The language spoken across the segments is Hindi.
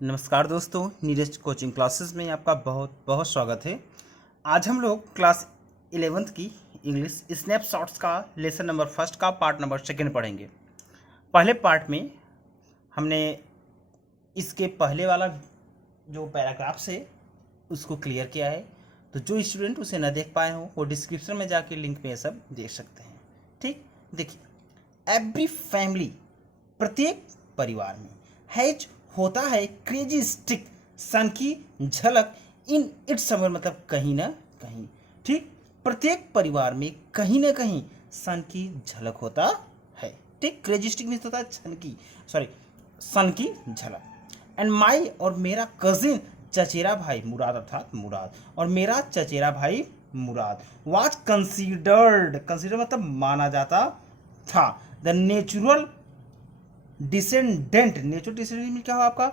नमस्कार दोस्तों, नीरज कोचिंग क्लासेस में आपका बहुत बहुत स्वागत है। आज हम लोग क्लास 11th की इंग्लिश स्नैपशॉट्स का लेसन नंबर फर्स्ट का पार्ट नंबर सेकंड पढ़ेंगे। पहले पार्ट में हमने इसके पहले वाला जो पैराग्राफ्स है उसको क्लियर किया है, तो जो स्टूडेंट उसे न देख पाए हों वो डिस्क्रिप्शन में जाके लिंक में ये सब देख सकते हैं। ठीक, देखिए, एवरी फैमिली, प्रत्येक परिवार में, हैज होता है क्रेजी स्टिक, सन की झलक इन इट्स समर, मतलब कहीं ना कहीं। ठीक, प्रत्येक परिवार में कहीं ना कहीं सन की झलक होता है। ठीक, क्रेजी स्टिक मीन्स होता है सन की झलक। एंड माई, और मेरा कजिन चचेरा भाई मुराद, अर्थात मुराद, और मेरा चचेरा भाई मुराद वाज कंसीडर्ड मतलब माना जाता था, द नेचुरल डिसेंडेंट में क्या हुआ आपका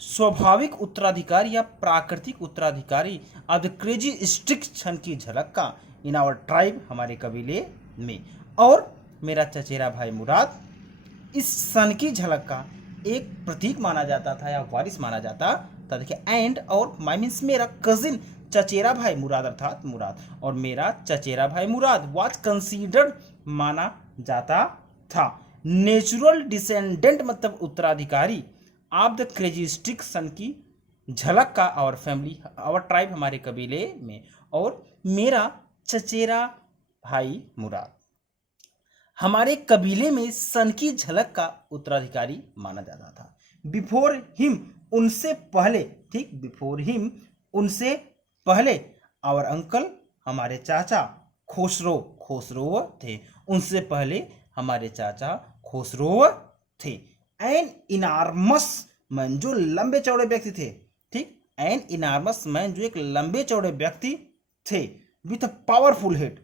स्वाभाविक उत्तराधिकारी या प्राकृतिक उत्तराधिकारी ऑफ द क्रेजी स्ट्रिक क्षण की झलक का इन आवर ट्राइब, हमारे कबीले में। और मेरा चचेरा भाई मुराद इस सन की झलक का एक प्रतीक माना जाता था या वारिस माना जाता था। देखिए, एंड और माई मीन्स मेरा कजिन चचेरा भाई मुराद, अर्थात मुराद, और मेरा चचेरा भाई मुराद वाज कंसीडर्ड, माना जाता था, नेचुरल डिसेंडेंट मतलब उत्तराधिकारी ऑफ द क्रेजी स्टिक सन की झलक का आवर फैमिली, आवर ट्राइब, हमारे कबीले में। और मेरा चचेरा भाई मुराद हमारे कबीले में सन की झलक का उत्तराधिकारी माना जाता था। बिफोर हिम, उनसे पहले। ठीक, बिफोर हिम, उनसे पहले, आवर अंकल, हमारे चाचा, खोसरो थे, उनसे पहले हमारे चाचा खोसरो थे। एन इनार्मस मैन, जो लंबे चौड़े व्यक्ति थे। ठीक, एन इनार्मस मैन, जो एक लंबे चौड़े व्यक्ति थे, विथ अ पावरफुल हेड,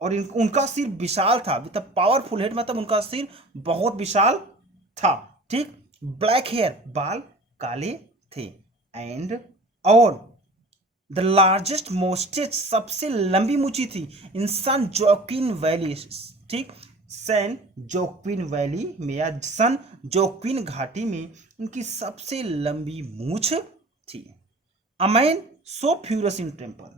और उनका सिर विशाल था। विद पावरफुल हेड मतलब उनका सिर बहुत विशाल था। ठीक, ब्लैक हेयर, बाल काले थे। एंड और द लार्जेस्ट मोस्टेस्ट, सबसे लंबी मूछी थी, इन सन जोक्विन वैली। ठीक, सैन जोक्विन वैली में या सन जोक्विन घाटी में उनकी सबसे लंबी मूछ थी। अमैन सो फ्यूरियस इन टेम्पर,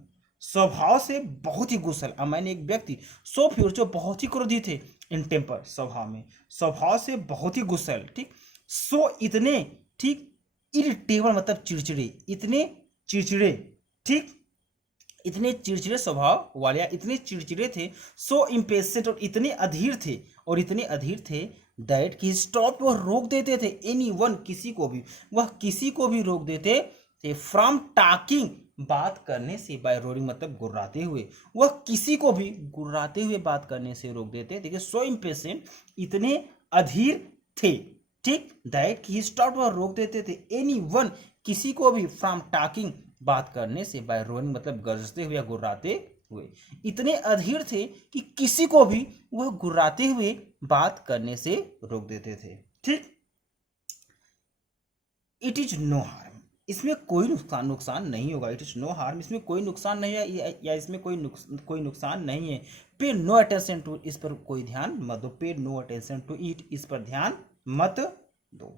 स्वभाव से बहुत ही गुस्सैल। अमैन एक व्यक्ति, सो फ्यूरियस जो बहुत ही क्रोधी थे, इन टेम्पर स्वभाव में, स्वभाव से बहुत ही गुस्सैल। ठीक, सो इतने, ठीक, इरिटेबल मतलब चिड़चिड़े, इतने चिड़चिड़े। ठीक, इतने चिड़चिड़े स्वभाव वाले या इतने चिड़चिड़े थे। सो इम्पेशेंट, और इतने अधीर थे, दैट कि स्टॉप, वह रोक देते थे, एनी वन, किसी को भी, वह किसी को भी रोक देते थे, फ्रॉम टॉकिंग, बात करने से, बाय रोरिंग मतलब गुर्राते हुए, वह किसी को भी गुर्राते हुए बात करने से रोक देते। देखिए, सो इम्पेशेंट, इतने अधीर थे। ठीक, दैट कि स्टॉप, वह रोक देते थे, एनी वन, किसी को भी, फ्रॉम टॉकिंग, बात करने से, बाय रोइंग मतलब गरजते हुए या गुर्राते हुए। इतने अधीर थे कि किसी को भी वह गुर्राते हुए बात करने से रोक देते थे। ठीक, इट इज नो हार्म, इसमें कोई नुकसान नहीं होगा। इट इज नो हार्म, इसमें कोई नुकसान नहीं है, या इसमें कोई नुकसान नहीं है। पे नो अटेंशन टू, इस पर कोई ध्यान मत दो। पे नो अटेंशन टू इट, इस पर ध्यान मत दो।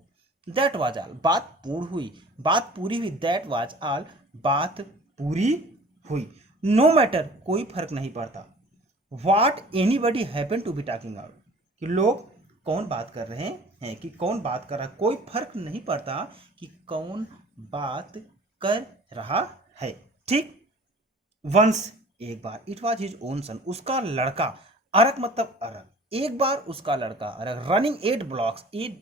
दैट वाज ऑल, बात पूरी हुई। दैट वाज ऑल, बात पूरी हुई। नो मैटर, कोई फर्क नहीं पड़ता। What anybody happen to be talking out, कि लोग कौन बात कर रहे हैं, कि कौन बात कर रहा है, कोई फर्क नहीं पड़ता कि कौन बात कर रहा है। ठीक, वंस, एक बार, it was his own son, उसका लड़का, अरक मतलब अरक, एक बार उसका लड़का अरक, रनिंग 8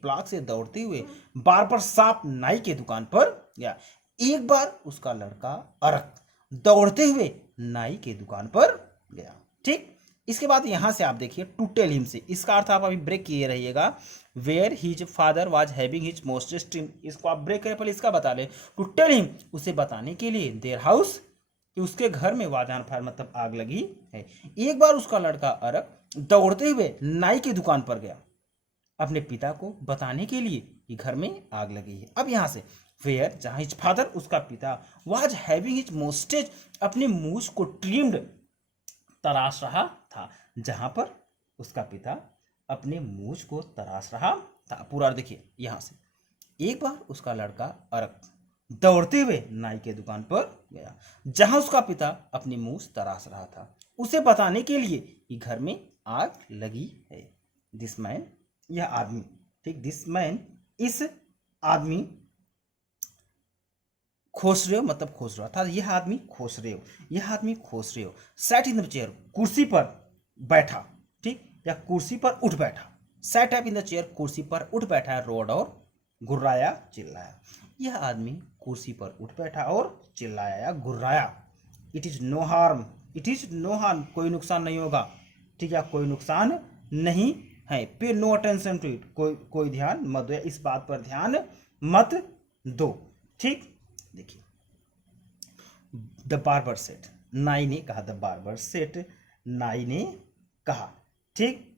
ब्लॉक से दौड़ते हुए बार्बर शॉप, नाई के दुकान पर गया। एक बार उसका लड़का अरक दौड़ते हुए नाई के दुकान पर गया। ठीक, इसके बाद यहां से आप देखिए, टू टेल हिम से, इसका अर्थ आप अभी ब्रेक किए रहिएगा। Where his father was having his mostest dream, इसको आप ब्रेक करें, पहले इसका बता ले। टू टेल हिम, उसे बताने के लिए, देयर हाउस, कि उसके घर में वाजान फायर मतलब आग लगी है। एक बार उसका लड़का अरक दौड़ते हुए नाई की दुकान पर गया, अपने पिता को बताने के लिए कि घर में आग लगी है। अब यहां से वेयर, जहां हिज फादर, उसका पिता, वाज हैविंग हिज मोस्टेज, अपने मूछ को ट्रिम्ड, तराश रहा था, जहां पर उसका पिता अपने मूछ को तराश रहा था। पूरा देखिए यहां से, एक बार उसका लड़का अर्क दौड़ते हुए नाई के दुकान पर गया, जहां उसका पिता अपनी मूछ तराश रहा था, उसे बताने के लिए कि घर में आग लगी है। दिस मैन, यह आदमी, ठीक, दिस मैन, इस आदमी, खोसरेव मतलब खोसरा, अर्थात यह आदमी खोसरेव, यह आदमी Khosrove sat in the chair, कुर्सी पर बैठा, ठीक, या कुर्सी पर उठ बैठा, sat up in the chair, कुर्सी पर उठ बैठा है, रोड और गुर्राया, चिल्लाया। यह आदमी कुर्सी पर उठ बैठा और चिल्लाया या गुर्राया। It is no harm, it is no harm, कोई नुकसान नहीं होगा, ठीक है, कोई नुकसान नहीं है। पे नो अटेंशन टू इट, कोई ध्यान मत दो, इस बात पर ध्यान मत दो, ठीक। देखिए, द बार्बर सेट, नाई ने कहा, द बार्बर सेट, नाई ने कहा, ठीक।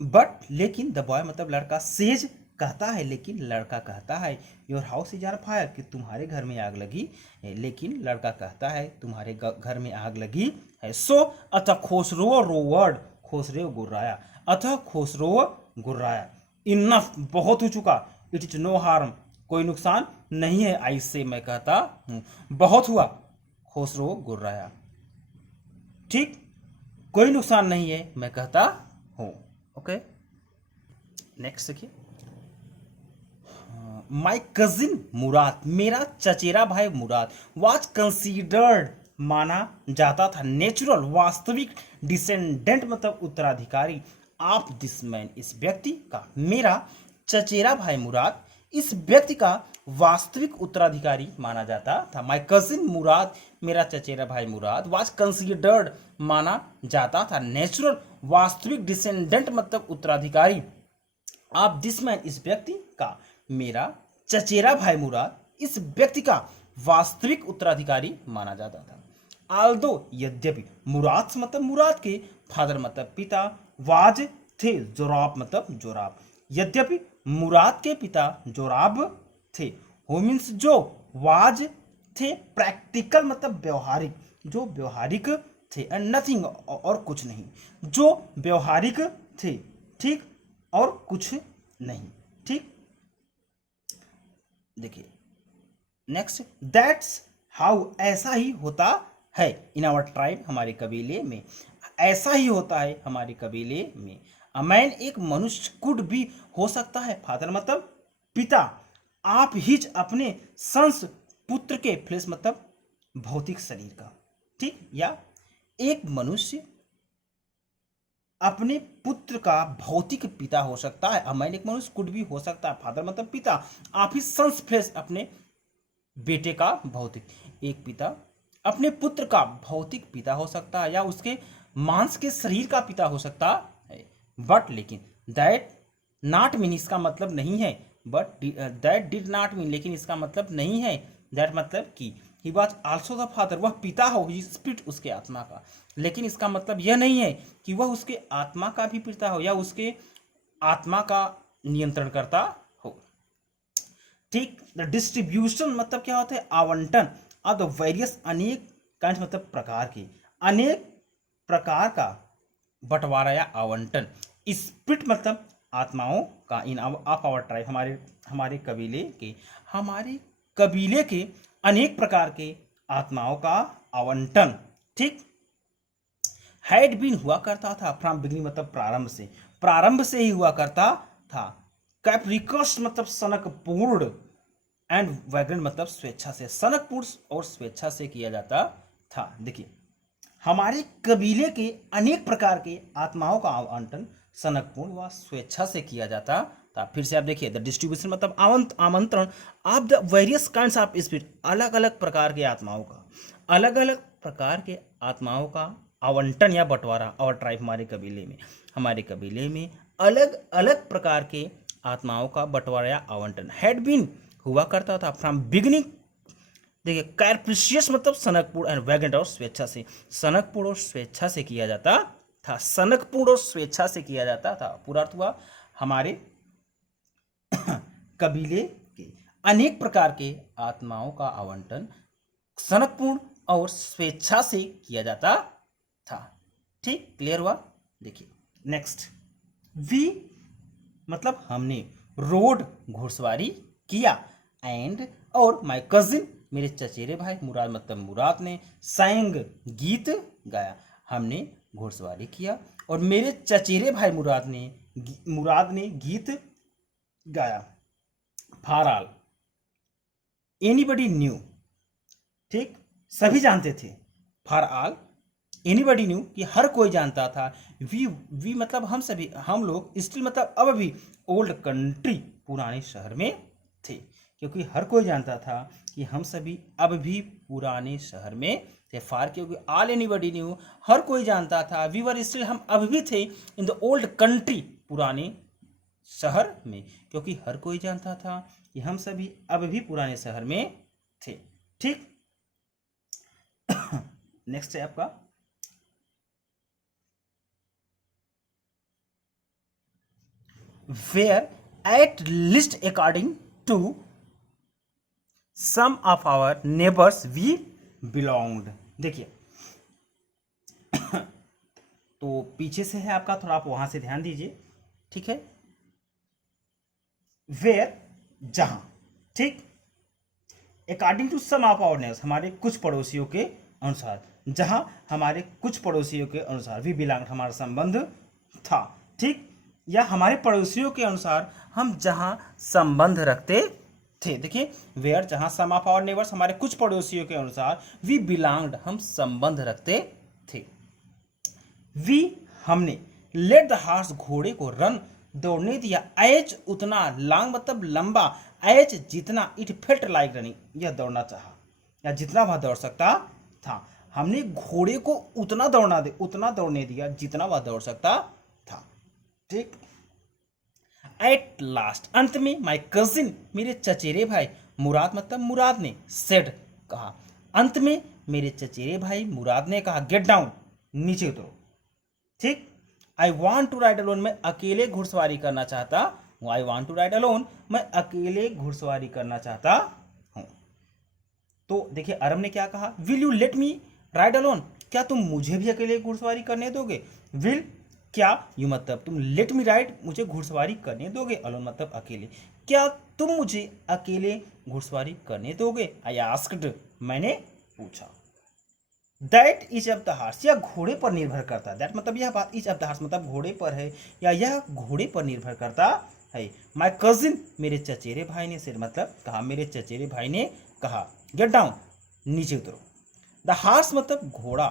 बट लेकिन, द बॉय मतलब लड़का, सेज कहता है, लेकिन लड़का कहता है, your house is on fire, कि तुम्हारे घर में आग लगी है, लेकिन लड़का कहता है तुम्हारे घर में आग लगी है। सो अतः खोसरो रोवर्ड, खोसरेव गुर्राया, अतः खोसरो गुर्राया, इनफ, बहुत हो चुका, इट इज नो हार्म, कोई नुकसान नहीं है, आई से, मैं कहता हूं, बहुत हुआ, खोसरो गुर्राया, ठीक, कोई नुकसान नहीं है, मैं कहता हूं। ओके, नेक्स्ट देखिए, माई कजिन मुराद, मेरा चचेरा भाई मुराद, वॉज कंसीडर्ड, माना जाता था, नेचुरल, वास्तविक, डिसेंडेंट मतलब उत्तराधिकारी, ऑफ दिस मैन, इस व्यक्ति का, मेरा चचेरा भाई मुराद इस व्यक्ति का वास्तविक उत्तराधिकारी माना जाता था। माई कजिन मुराद, मेरा चचेरा भाई मुराद, वॉज कंसीडर्ड, माना जाता था, नेचुरल, वास्तविक, डिसेंडेंट मतलब उत्तराधिकारी, आप दिस मैन, इस व्यक्ति का, मेरा चचेरा भाई मुराद इस व्यक्ति का वास्तविक उत्तराधिकारी माना जाता था। आल्दो, यद्यपि, मुराद मतलब मुराद के फादर मतलब पिता, वाज थे, जोराब मतलब जोराब, यद्यपि मुराद के पिता जोराब थे, हो मीन्स जो, वाज थे, प्रैक्टिकल मतलब व्यवहारिक, जो व्यवहारिक थे, एंड नथिंग, और कुछ नहीं, जो व्यवहारिक थे, ठीक, और कुछ नहीं, ठीक। देखिए नेक्स्ट, दैट्स हाउ, ऐसा ही होता है, इन आवर ट्राइब, हमारे कबीले में, ऐसा ही होता है हमारे कबीले में। अ मैन, एक मनुष्य, कुड भी, हो सकता है, फादर मतलब पिता, आप हिज, अपने, संस, पुत्र के, फ्लेश मतलब भौतिक शरीर का, ठीक, या एक मनुष्य अपने पुत्र का भौतिक पिता हो सकता है। अमैन, एक मनुष्य, कुड भी, हो सकता है, फादर मतलब पिता, आप ही सन्स, फ्लेश अपने बेटे का भौतिक, एक पिता अपने पुत्र का भौतिक पिता हो सकता है, या उसके मांस के शरीर का पिता हो सकता है। बट लेकिन, दैट नॉट मीन, इसका मतलब नहीं है, but that did not mean, लेकिन इसका मतलब नहीं है, दैट मतलब कि, he was also the father, वह पिता हो, ही स्पिरिट, उसके आत्मा का, लेकिन इसका मतलब यह नहीं है कि वह उसके आत्मा का भी पिता हो, या उसके आत्मा का नियंत्रण करता हो, ठीक। द डिस्ट्रीब्यूशन मतलब क्या होता है, आवंटन, ऑफ द वेरियस, अनेक, काइंड मतलब प्रकार के, अनेक प्रकार का बंटवारा या आवंटन, स्पिरिट मतलब आत्माओं का, इन ऑफ आवर ट्राइब, हमारे कबीले के अनेक प्रकार के आत्माओं का आवंटन, ठीक। हैड बीन, हुआ करता था, फ्रॉम बिगिनिंग मतलब प्रारंभ से ही हुआ करता था। कैप्रिकस मतलब सनकपूर्ण, एंड वैग्रेंट मतलब स्वेच्छा से, सनकपूर्ण और स्वेच्छा से किया जाता था। देखिए, हमारे कबीले के अनेक प्रकार के आत्माओं का आवंटन सनकपूर्ण व स्वेच्छा से किया जाता था। फिर से आप देखिए, द डिस्ट्रीब्यूशन मतलब आमंत्रण, of the various kinds of spirit, अलग अलग प्रकार के आत्माओं का, अलग अलग प्रकार के आत्माओं का आवंटन या बंटवारा, और ट्राइब, हमारे कबीले में अलग अलग प्रकार के आत्माओं का बंटवारा या आवंटन, हैड बीन, हुआ करता था, फ्रॉम बिगिनिंग। देखिए, कैप्रिशियस मतलब सनकपूर्ण, एंड वैगेंट, और स्वेच्छा से, सनकपूर्ण और स्वेच्छा से किया जाता था, सनकपूर्ण और स्वेच्छा से किया जाता था। पूरा अर्थ हुआ, हमारे कबीले के अनेक प्रकार के आत्माओं का आवंटन सनकपूर्ण और स्वेच्छा से किया जाता था, ठीक, क्लियर हुआ। देखिए नेक्स्ट, वी मतलब हमने रोड घुड़सवारी किया। एंड और माय कजिन मेरे चचेरे भाई मुराद मतलब मुराद ने sang गीत गाया। हमने घुड़सवारी किया और मेरे चचेरे भाई मुराद ने गीत गाया। फॉर ऑल एनीबडी न्यू, ठीक, सभी जानते थे। फॉर ऑल एनीबडी न्यू कि हर कोई जानता था। वी मतलब हम सभी, हम लोग स्टिल मतलब अब भी ओल्ड कंट्री पुराने शहर में थे, क्योंकि हर कोई जानता था कि हम सभी अब भी पुराने शहर में थे। फार क्योंकि ऑल एनीबडी न्यू हर कोई जानता था। वी वर स्टिल हम अब भी थे इन द ओल्ड कंट्री पुराने शहर में, क्योंकि हर कोई जानता था कि हम सभी अब भी पुराने शहर में थे। ठीक, नेक्स्ट है आपका where at least according to some of our neighbors we belonged। देखिए तो पीछे से है आपका, थोड़ा आप वहां से ध्यान दीजिए, ठीक है। वेयर जहां, ठीक, according to some of our neighbours हमारे कुछ पड़ोसियों के अनुसार, जहां हमारे कुछ पड़ोसियों के अनुसार वी बिलोंग हमारा संबंध था, ठीक, या हमारे पड़ोसियों के अनुसार हम जहां संबंध रखते थे। देखिए वेयर जहां सम ऑफ आवर नेबर्स हमारे कुछ पड़ोसियों के अनुसार वी बिलोंग्ड हम संबंध रखते थे। वी हमने लेट द हॉर्स घोड़े को रन दौड़ने दिया। एज उतना, लॉन्ग मतलब लंबा, एज जितना, इट फेल्ट लाइक रनिंग यह दौड़ना चाहा या जितना वह दौड़ सकता था। हमने घोड़े को उतना दौड़ने दिया जितना वह दौड़ सकता था, ठीक। एट लास्ट अंत में माय कजिन मेरे चचेरे भाई मुराद मतलब मुराद ने सेड कहा, अंत में मेरे चचेरे भाई मुराद ने कहा गेट डाउन नीचे उतरो, ठीक। I want to ride alone मैं अकेले घुड़सवारी करना चाहता हूँ। I want to ride alone मैं अकेले घुड़सवारी करना चाहता हूँ। तो देखिए अरब ने क्या कहा, will you let me ride alone, क्या तुम मुझे भी अकेले घुड़सवारी करने दोगे। विल क्या, यू मतलब तुम, लेट मी राइड मुझे घुड़सवारी करने दोगे, अलोन मतलब अकेले, क्या तुम मुझे अकेले घुड़सवारी करने दोगे। आई आस्क्ड मैंने पूछा। That is of the horse यह घोड़े पर निर्भर करता है। दैट मतलब यह बात, इज ऑफ द हार्स मतलब घोड़े पर है या यह घोड़े पर निर्भर करता है। माय कजिन मेरे चचेरे भाई ने सिर मतलब कहा, मेरे चचेरे भाई ने कहा गेट डाउन नीचे उतरो। द हार्स मतलब घोड़ा,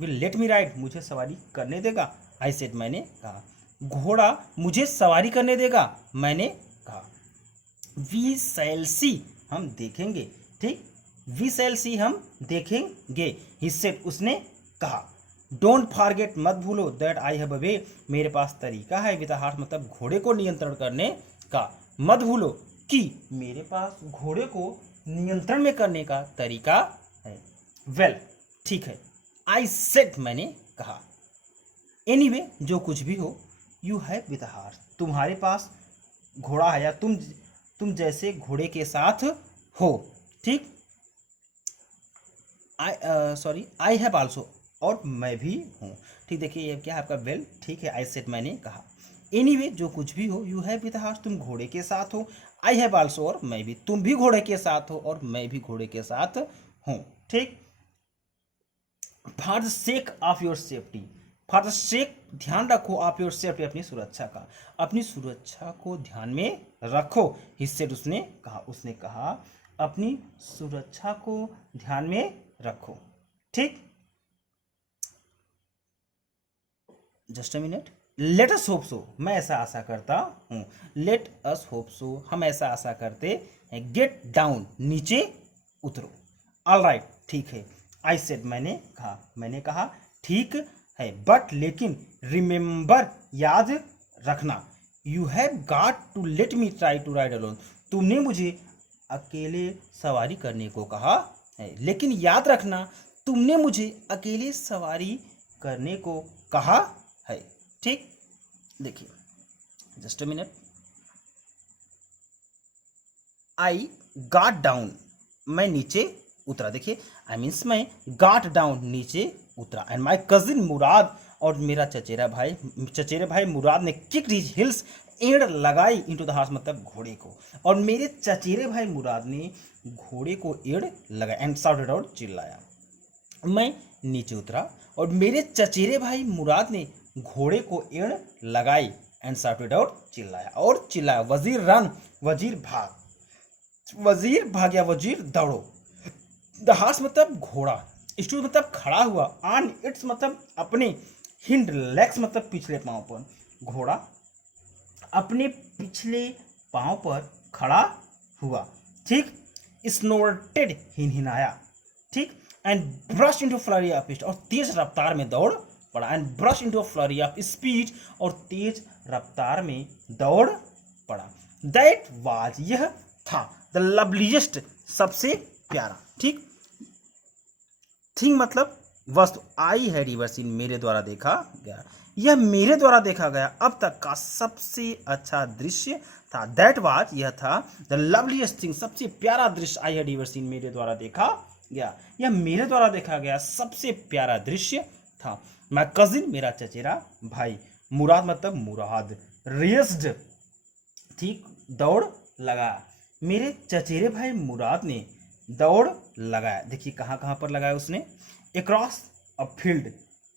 विल लेट मी राइड मुझे सवारी करने देगा। आई सेड मैंने कहा, घोड़ा मुझे सवारी करने देगा, मैंने कहा। वी शैल सी हम देखेंगे, ठीक, वी शैल सी हम देखेंगे। ही सेड उसने कहा। डोंट फॉरगेट मत भूलो, दैट आई हैव अ वे मेरे पास तरीका है, विद हार्स मतलब घोड़े को नियंत्रण करने का, मत भूलो कि मेरे पास घोड़े को नियंत्रण में करने का तरीका है। वेल ठीक है, आई सेड मैंने कहा। एनीवे जो कुछ भी हो, यू हैव विद हार्स तुम्हारे पास घोड़ा है या तुम जैसे घोड़े के साथ हो, ठीक। आई हैव आल्सो और मैं भी हूँ, ठीक। देखिए ये क्या है आपका वेल, ठीक है। आई सेड मैंने कहा। एनीवे जो कुछ भी हो, यू हैव विद हार्स तुम घोड़े के साथ हो, आई हैव आल्सो और मैं भी, तुम भी घोड़े के साथ हो और मैं भी घोड़े के साथ हूँ, ठीक। For the sake of your safety, for the sake ध्यान रखो, ऑफ योर सेफ्टी अपनी सुरक्षा का, अपनी सुरक्षा को ध्यान में रखो। ही सेड उसने कहा अपनी सुरक्षा को ध्यान में रखो, ठीक। Just a minute. Let us hope so मैं ऐसा आशा करता हूँ, लेट अस होप सो हम ऐसा आशा करते हैं। गेट डाउन नीचे उतरो। ऑल राइट ठीक है। आई सेड मैंने कहा ठीक है, बट लेकिन रिमेंबर याद रखना, you have got to let me try to ride alone तुमने मुझे अकेले सवारी करने को कहा है, लेकिन याद रखना तुमने मुझे अकेले सवारी करने को कहा है, ठीक। देखिए just a minute. I got down मैं नीचे उतरा, देखिए आई मीन्स मैं गॉट डाउन नीचे उतरा। एंड माई कजिन मुराद और मेरा चचेरे भाई मुराद ने किक्ड हिज हील्स एड़ लगाई इनटू द हॉर्स मतलब घोड़े को, और मेरे चचेरे भाई मुराद ने घोड़े को एड़ लगाया एंड शाउटेड आउट, चिल्लाया। मैं नीचे उतरा और मेरे चचेरे भाई मुराद ने घोड़े को एड़ लगाई एंड शाउटेड आउट, चिल्लाया और चिल्लाया। वजीर रन, वजीर भाग, वजीर भाग या वजीर दौड़ो। द हॉर्स मतलब घोड़ा, स्टूड मतलब खड़ा हुआ, ऑन इट्स मतलब अपने, हिंड लेग्स मतलब पिछले पांव पर, घोड़ा अपने पिछले पांव पर खड़ा हुआ, ठीक। स्नोर्टेड हिनहिनाया, ठीक। And brush into flurry of speed, और तेज रफ्तार में दौड़ पड़ा। And brush into flurry of speed, और तेज रफ्तार में दौड़ पड़ा। दैट वाज, यह था, द लवलीएस्ट सबसे प्यारा, ठीक। थिंग मतलब वस्तु, आई हैड एवर सीन मेरे द्वारा देखा गया, यह मेरे द्वारा देखा गया अब तक का सबसे अच्छा दृश्य था। दैट वाज, यह था, द लवलीएस्ट थिंग सबसे प्यारा दृश्य, आई हैड एवर सीन मेरे द्वारा देखा गया, यह मेरे द्वारा देखा गया सबसे प्यारा दृश्य था। माय कजिन मेरा चचेरा भाई, मुराद मतलब मुराद, रेस्ड, ठीक, दौड़ लगा। मेरे चचेरे भाई मुराद ने दौड़ लगाया, देखिए कहाँ कहाँ पर लगाया उसने, अक्रॉस अ फील्ड,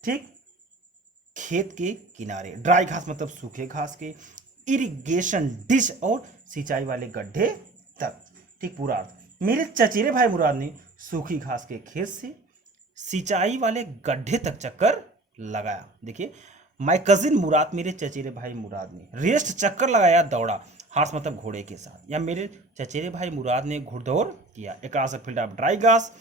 ठीक, खेत के किनारे, ड्राई घास मतलब सूखे घास के, इरिगेशन डिश और सिंचाई वाले गड्ढे तक, ठीक, पूरा अर्थ। मेरे चचेरे भाई मुराद ने सूखी घास के खेत से सिंचाई वाले गड्ढे तक चक्कर लगाया। देखिए माय कजिन मुराद, मेरे चचेरे भाई मुराद ने रेस्ट चक्कर लगाया, दौड़ा, हॉर्स मतलब घोड़े के साथ, या मेरे चचेरे भाई मुराद ने घुड़दौड़ किया, across a field of dry घास,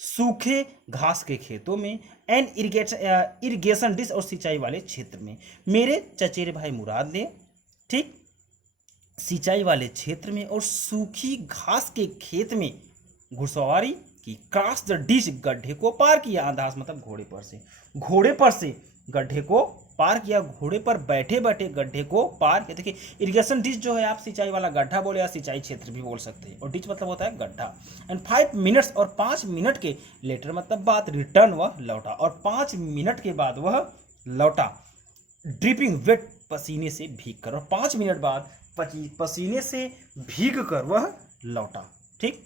सूखे घास के खेतों में, एंड इरिगेशन डिश और सिंचाई वाले क्षेत्र में। मेरे चचेरे भाई मुराद ने, ठीक, सिंचाई वाले क्षेत्र में और सूखी घास के खेत में घुड़सवारी की, क्रॉस द डिश, गड्ढे को पार किया, अंदाज मतलब घोड़े पर से, घोड़े पर से गड्ढे को पार किया, घोड़े पर बैठे बैठे गड्ढे को पार किया। देखिए इरिगेशन डिश जो है आप सिंचाई वाला गड्ढा बोले या सिंचाई क्षेत्र भी बोल सकते हैं, और डिच मतलब होता है गड्ढा। एंड 5 मिनट्स, और 5 मिनट के लेटर मतलब बाद, रिटर्न वह लौटा, और 5 मिनट के बाद वह लौटा, ड्रिपिंग वेट, पसीने से भीग कर, और 5 मिनट बाद पसीने से भीग कर वह लौटा, ठीक।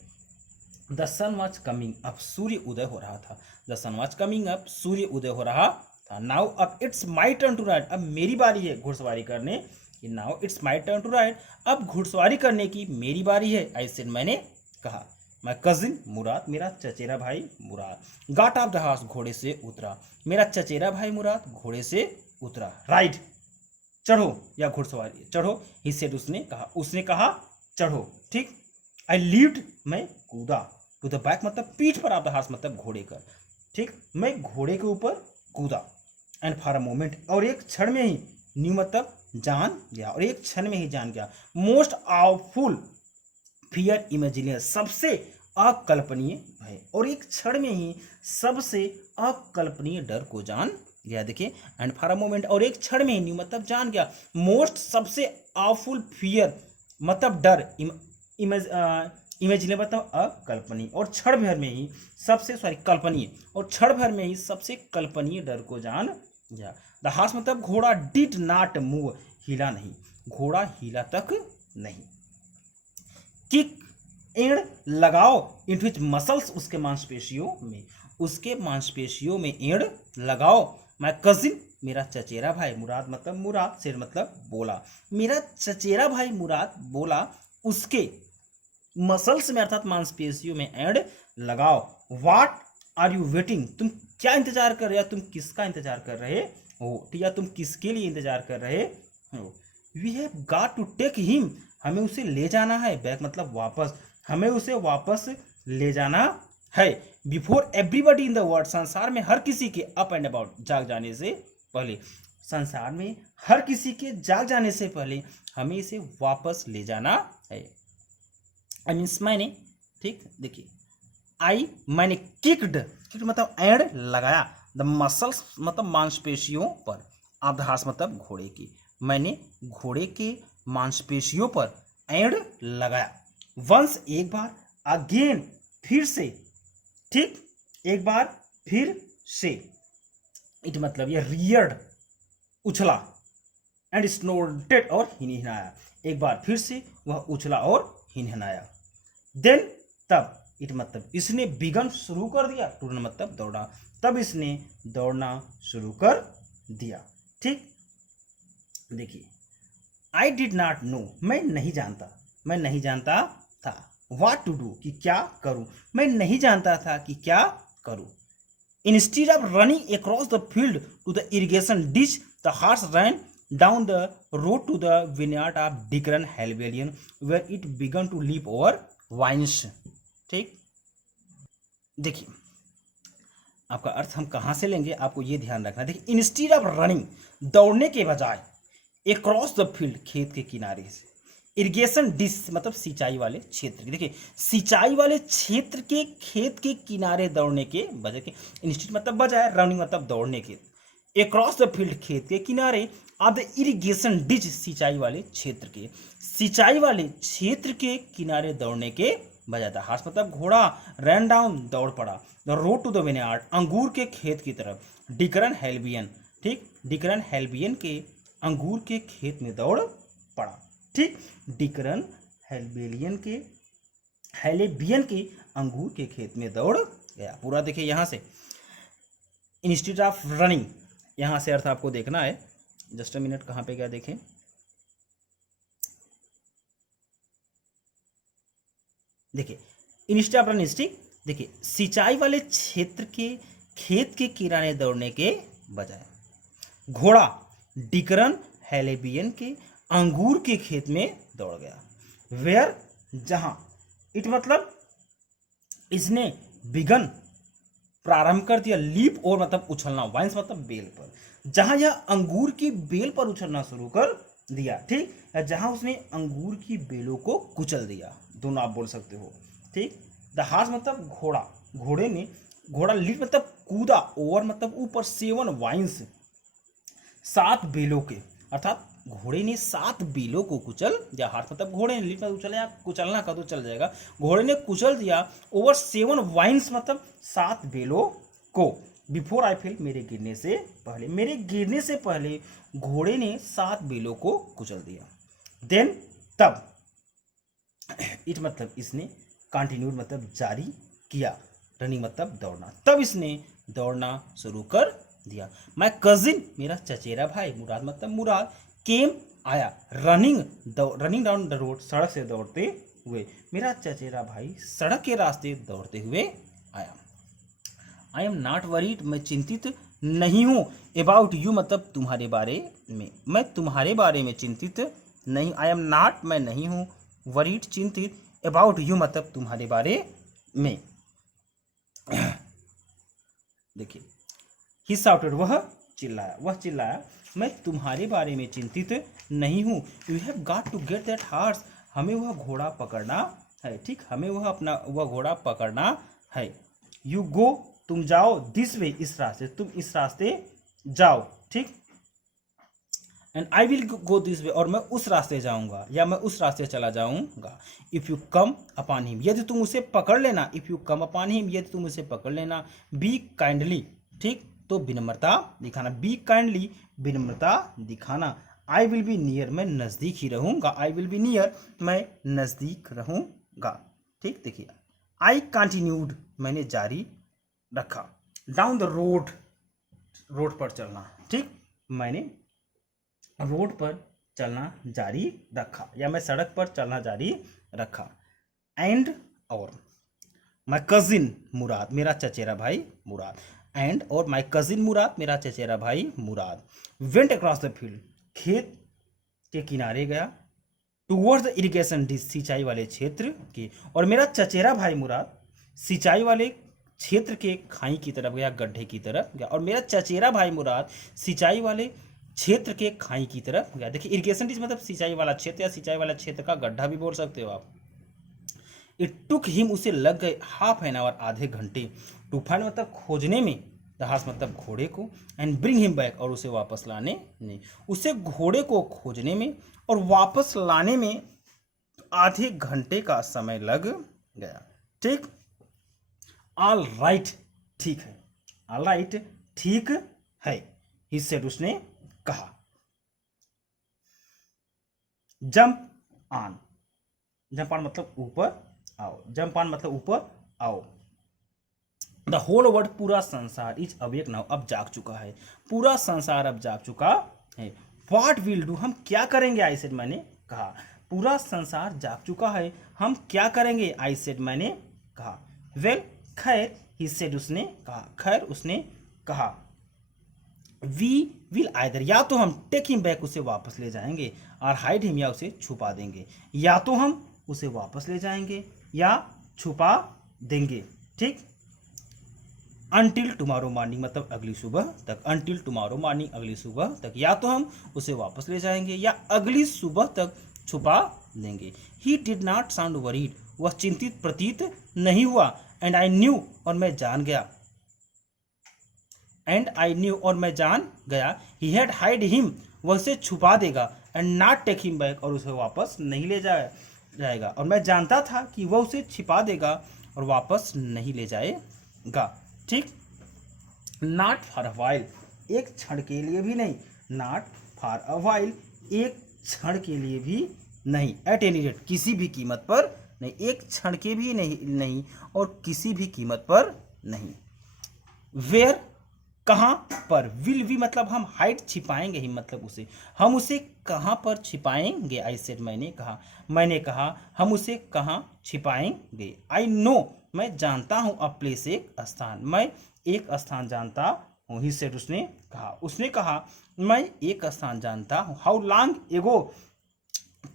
The sun was coming up, सूर्य उदय हो रहा था, the sun was coming up, सूर्य उदय हो रहा था। नाउ अब it's my turn to ride, अब मेरी बारी है घुड़सवारी करने, now it's my turn to ride, अब घुड़सवारी करने की मेरी बारी है, आई सेड, मैंने कहा। माई कजिन मुराद, मेरा चचेरा भाई मुराद, गॉट ऑफ द हॉर्स, घोड़े से उतरा, मेरा चचेरा भाई मुराद घोड़े से उतरा, राइड, चढ़ो या घुड़सवारी, चढ़ो, ही सेड, उसने कहा चढ़ो, ठीक। आई लीव्ड, मैं कूदा, टू द बैक मतलब पीठ पर, ऑफ द हॉर्स मतलब घोड़े का, ठीक, मैं घोड़े के ऊपर कूदा। एंड फॉर अ मोमेंट, और एक क्षण में ही, न्यू मतलब जान गया, और एक क्षण में ही जान गया, मोस्ट ऑफुल फियर इमेजिनियर, सबसे अकल्पनीय भय, और एक क्षण में ही सबसे अकल्पनीय डर को जान गया। देखिए एंड फॉर अ मोमेंट, और एक क्षण में ही, न्यू मतलब जान गया, मोस्ट सबसे ऑफुल फियर मतलब डर, इमेजिनेबल मतलब अकल्पनीय, और क्षण भर में ही सबसे, कल्पनीय, और क्षण भर में ही सबसे कल्पनीय डर को जान गया। द हॉर्स मतलब घोड़ा, डिड नॉट मूव, हिला नहीं, घोड़ा हिला तक नहीं। किक, एड़ लगाओ, इनटू विच मसल्स, उसके मांसपेशियों में, उसके मांसपेशियों में एड़ लगाओ। माय कजिन, मेरा चचेरा भाई, मुराद मतलब मुराद, सेड मतलब बोला, मेरा चचेरा भाई मुराद बोला, उसके मसल्स में अर्थात मांसपेशियों में एड लगाओ। व्हाट आर यू वेटिंग, तुम क्या इंतजार कर रहे हो, तुम किसका इंतजार कर रहे हो, या तुम किसके लिए इंतजार कर रहे हो। We have got to take him, हमें उसे ले जाना है, बैक मतलब वापस, हमें उसे वापस ले जाना है। Before everybody in the world, संसार में हर किसी के, अप एंड अबाउट, जाग जाने से पहले, संसार में हर किसी के जाग जाने से पहले हमें इसे वापस ले जाना है। आई मीन्स मैंने, ठीक, देखिए आई, मैंने किक्ड, मतलब एड लगाया, द मसल्स मतलब मांसपेशियों पर, ऑफ द हॉर्स मतलब घोड़े की, मैंने घोड़े के मांसपेशियों पर एड लगाया। वंस एक बार, अगेन फिर से, ठीक, एक बार फिर से, इट मतलब यह रियर्ड, उछला, एंड स्नोर्टेड और हिनहिनाया, एक बार फिर से वह उछला और हिनहिनाया। देन तब, इट मतलब इसने बिगन शुरू कर दिया, टू रन मतलब दौड़ा, तब इसने दौड़ना शुरू कर दिया। ठीक, देखिए, आई डिड नॉट नो, मैं नहीं जानता था, व्हाट टू डू कि क्या करूं, मैं नहीं जानता था कि क्या करूं। Instead of running across the field to the irrigation ditch, the horse ran down the road to the vineyard of Dikran Halabian where it began to leap over vines. ठीक, देखिए, आपका अर्थ हम कहाँ से लेंगे, आपको ये ध्यान रखना। देखिए, इंस्टेड ऑफ रनिंग, दौड़ने के बजाय, अक्रॉस द फील्ड, खेत के किनारे से, इरिगेशन डिश मतलब सिंचाई वाले क्षेत्र, देखिए सिंचाई वाले क्षेत्र के खेत के किनारे दौड़ने के बजाय के, इंस्टेड मतलब बजाय, रनिंग मतलब दौड़ने के, अक्रॉस द फील्ड खेत के किनारे, ऑफ द इरिगेशन डिच सिंचाई वाले क्षेत्र के, सिंचाई वाले क्षेत्र के किनारे दौड़ने के बजाय था। हार्स मतलब घोड़ा, रन डाउन दौड़ पड़ा, the road to the vineyard अंगूर के खेत की तरफ, डिकरन हेल्बियन, ठीक, डिकरन हेल्बियन के अंगूर के खेत में दौड़ पड़ा। ठीक, डिकरन हेल्बेलियन के हेलेबियन के अंगूर के खेत में दौड़ गया। पूरा देखिए यहाँ से, इंस्टेड ऑफ रनिंग, यहाँ से अर्थ आपको देखना है। जस्ट अ मिनट, कहाँ पे गया देखें, देखिए इंस्टेड ऑफ रनिंग, देखिए सिंचाई वाले क्षेत्र के खेत के किनारे दौड़ने के बजाय, घोड़ा डिकरन हेलेबियन के अंगूर के खेत में दौड़ गया। वेयर, जहां, इट मतलब इसने बिगन प्रारंभ कर दिया, लीप और मतलब उछलना, वाइन्स मतलब बेल पर, जहां यह अंगूर की बेल पर उछलना शुरू कर दिया। ठीक, जहां उसने अंगूर की बेलों को कुचल दिया, दोनों आप बोल सकते हो। ठीक, द हार्स मतलब घोड़ा, घोड़े ने, घोड़ा लीप मतलब कूदा, ओवर मतलब ऊपर, 7 वाइन्स 7 बेलों के, अर्थात घोड़े ने 7 बेलों को कुचल दिया। हाथ मतलब घोड़े ने, लीप मतलब उछल, कुचलना का तो चल जाएगा, घोड़े ने कुचल दिया, ओवर 7 वाइन्स मतलब 7 बेलों को, बिफोर आई फेल, मेरे गिरने से पहले, मेरे गिरने से पहले घोड़े ने 7 बेलों को कुचल दिया। देन तब, इट मतलब इसने, कंटिन्यूड मतलब जारी किया, रनिंग मतलब दौड़ना, तब इसने दौड़ना शुरू कर दिया। माय कजिन, मेरा चचेरा भाई, मुराद मतलब मुराद, केम आया, रनिंग डाउन द रोड, सड़क से दौड़ते हुए, मेरा चचेरा भाई सड़क के रास्ते दौड़ते हुए आया। आई एम नॉट वरीड, मैं चिंतित नहीं हूँ, अबाउट यू मतलब तुम्हारे बारे में, मैं तुम्हारे बारे में चिंतित नहीं, आई एम नॉट मैं नहीं हूँ, वरीड चिंतित, अबाउट यू मतलब तुम्हारे बारे में। देखिए, ही शाउटेड, वह चिल्लाया, मैं तुम्हारे बारे में चिंतित नहीं हूँ, you have got to get that horse, हमें वह घोड़ा पकड़ना है। ठीक, हमें वह घोड़ा पकड़ना है। यू गो, तुम जाओ, दिस वे, इस रास्ते, तुम इस रास्ते जाओ। ठीक, and I will go this way, और मैं उस रास्ते जाऊंगा, या मैं उस रास्ते चला जाऊंगा। If you come upon him, यदि तुम उसे पकड़ लेना, if you come upon him, यदि तुम उसे पकड़ लेना। बी काइंडली, ठीक, तो विनम्रता दिखाना, बी काइंडली, विनम्रता दिखाना। आई विल बी नियर, मैं नज़दीक ही रहूंगा, आई विल बी नियर, मैं नज़दीक रहूंगा। ठीक, देखिए, आई कंटिन्यूड, मैंने जारी रखा, डाउन द रोड, रोड पर चलना। ठीक, मैंने रोड पर चलना जारी रखा, या मैं सड़क पर चलना जारी रखा। एंड, और, माई कजिन मुराद, मेरा चचेरा भाई मुराद, एंड और माई कजिन मुराद, मेरा चचेरा भाई मुराद, वेंट अक्रॉस द फील्ड, खेत के किनारे गया, टूवर्ड्स द इरिगेशन डिश, सिंचाई वाले क्षेत्र के, और मेरा चचेरा भाई मुराद सिंचाई वाले क्षेत्र के खाई की तरफ गया, गड्ढे की तरफ गया, और मेरा चचेरा भाई मुराद सिंचाई वाले क्षेत्र के खाई की तरफ गया। देखिए, इरिगेशन डिश मतलब सिंचाई वाला क्षेत्र, या सिंचाई वाला क्षेत्र का गड्ढा भी बोल सकते हो आप। इट टुक हिम, उसे लग गए, हाफ एन आवर, आधे घंटे, टू फाइंड मतलब खोजने में, द हॉर्स मतलब घोड़े को, एंड ब्रिंग हिम बैक, और उसे वापस लाने में, उसे घोड़े को खोजने में और वापस लाने में आधे घंटे का समय लग गया। ठीक, ऑल राइट, ठीक है, ऑल राइट, ठीक है, ही सेड, उसने कहा। जंप ऑन, जंप ऑन मतलब ऊपर आओ, जंप ऑन मतलब ऊपर आओ। द होल वर्ल्ड पूरा संसार इज अवेक नाउ, अब जाग चुका है, पूरा संसार अब जाग चुका है। व्हाट विल डू, हम क्या करेंगे, आई सेड मैंने कहा, पूरा संसार जाग चुका है, हम क्या करेंगे, आई सेड मैंने कहा। वेल खैर, ही सेड उसने कहा, खैर उसने कहा। वी विल आइदर, या तो हम टेक हिम बैक, उसे वापस ले जाएंगे, और हाइड हिम, या उसे छुपा देंगे, या तो हम उसे वापस ले जाएंगे या छुपा देंगे, ठीक। अनटिल टुमारो मॉर्निंग मतलब अगली सुबह तक, अनटिल टुमारो मॉर्निंग अगली सुबह तक, या तो हम उसे वापस ले जाएंगे या अगली सुबह तक छुपा देंगे। He did not sound worried, वह चिंतित प्रतीत नहीं हुआ। एंड आई न्यू, और मैं जान गया, एंड आई न्यू, और मैं जान गया। ही हैड हाइड हिम, वह उसे छुपा देगा, and not take him back, और उसे वापस नहीं ले जाएगा। और मैं जानता था कि वह उसे छिपा देगा और वापस नहीं ले जाएगा, ठीक। नॉट फॉर अ वाइल, एक क्षण के लिए भी नहीं, नॉट फॉर अ वाइल, एक क्षण के लिए भी नहीं, एट एनी रेट, किसी भी कीमत पर नहीं, एक क्षण के भी नहीं और किसी भी कीमत पर नहीं। वेयर, कहाँ पर, विल वी मतलब हम हाइड छिपाएंगे ही, मतलब उसे, हम उसे कहाँ पर छिपाएंगे, आई सेड मैंने कहा हम उसे कहाँ छिपाएंगे। आई नो, मैं जानता हूँ, अ प्लेस एक स्थान, मैं एक स्थान जानता हूँ। ही सेड उसने कहा मैं एक स्थान जानता हूँ। हाउ लॉन्ग एगो,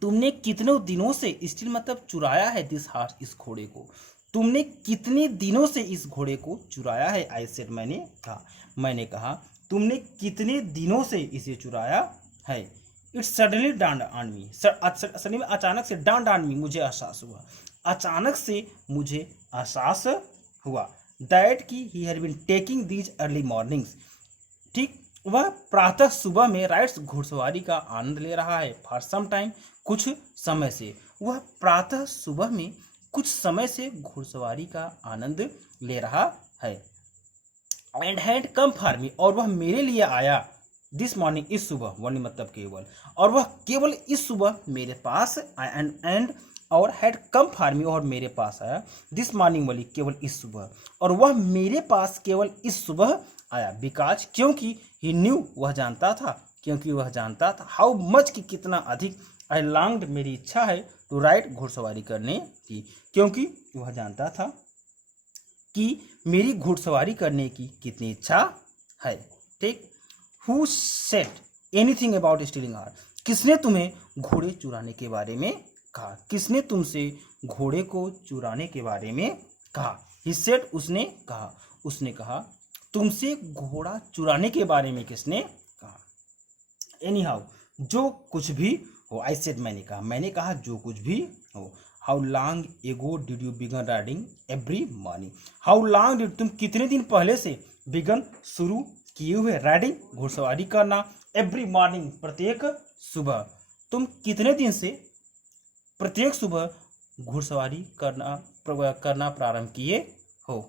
तुमने कितने दिनों से, स्टिल मतलब चुराया है, दिस हार्स, इस घोड़े को, तुमने कितने दिनों से इस घोड़े को चुराया है, आई सेड मैंने कहा तुमने कितने दिनों से इसे चुराया है। It's suddenly down on me, suddenly अचानक से, डाउन ऑन मी मुझे एहसास हुआ, अचानक से मुझे एहसास हुआ, दैट की he had been taking these early mornings, ठीक, वह प्रातः सुबह में राइड्स घुड़सवारी का आनंद ले रहा है। फॉर सम टाइम, कुछ समय से, वह प्रातः सुबह में कुछ समय से घुड़सवारी का आनंद ले रहा है। And had come for me, और वह मेरे लिए आया, दिस मॉर्निंग, इस सुबह, मॉर्निंग मतलब केवल, और वह केवल इस सुबह मेरे पास आया, एंड और हैड कम फॉर मी, और मेरे पास आया, दिस मॉर्निंग वाली, केवल इस सुबह, और वह मेरे पास केवल इस सुबह आया, बिकॉज, क्योंकि, ही न्यू, वह जानता था, क्योंकि वह जानता था, हाउ मच की कितना अधिक, आई लॉन्ग्ड, मेरी इच्छा है, टू राइड घुड़सवारी करने की, क्योंकि वह जानता था कि मेरी घुड़सवारी करने की कितनी इच्छा है, ठीक। Who said anything about stealing हार, किसने तुम्हें घोड़े चुराने के बारे में कहा, किसने तुमसे घोड़े को चुराने के बारे में कहा। ही सेड, उसने कहा तुमसे घोड़ा चुराने के बारे में किसने कहा। एनी हाउ, जो कुछ भी हो, आई सेड मैंने कहा जो कुछ भी हो। How long ago did you begin riding every morning, how long did, तुम कितने दिन पहले से, बिगन शुरू किए हुए, राइडिंग घुड़सवारी करना, एवरी मॉर्निंग प्रत्येक सुबह, तुम कितने दिन से प्रत्येक सुबह घुड़सवारी करना प्रारंभ किए हो।